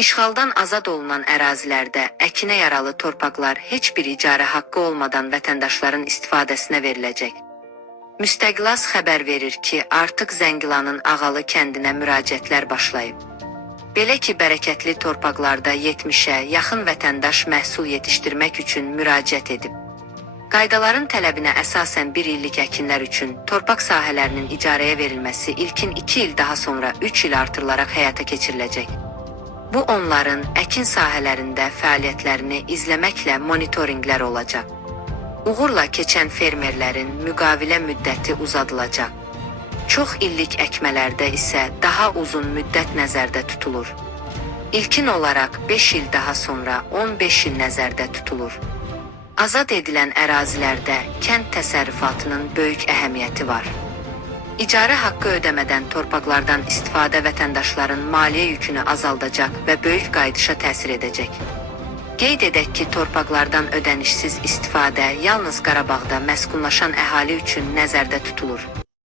İşğaldan azad olunan ərazilərdə əkinə yaralı torpaqlar heç bir icarə haqqı olmadan vətəndaşların istifadəsinə veriləcək. Müstəqillas xəbər verir ki, artıq Zəngilanın Ağalı kəndinə müraciətlər başlayıb. Belə ki, bərəkətli torpaqlarda 70-ə yaxın vətəndaş məhsul yetişdirmək üçün müraciət edib. Qaydaların tələbinə əsasən 1 illik əkinlər üçün torpaq sahələrinin icarəyə verilməsi ilkin 2 il daha sonra 3 il artırılaraq həyata keçiriləcək. Bu onların əkin sahələrində fəaliyyətlərini izləməklə monitorinqlər olacaq. Uğurla keçən fermerlərin müqavilə müddəti uzadılacaq. Çox illik əkmələrdə isə daha uzun müddət nəzərdə tutulur. İlkin olaraq 5 il daha sonra 15 il nəzərdə tutulur. Azad edilən ərazilərdə kənd təsərrüfatının böyük əhəmiyyəti var. İcarə haqqı ödəmədən torpaqlardan istifadə vətəndaşların maliyyə yükünü azaldacaq və böyük qaydışa təsir edəcək. Qeyd edək ki, torpaqlardan ödənişsiz istifadə yalnız Qarabağda məskunlaşan əhali üçün nəzərdə tutulur.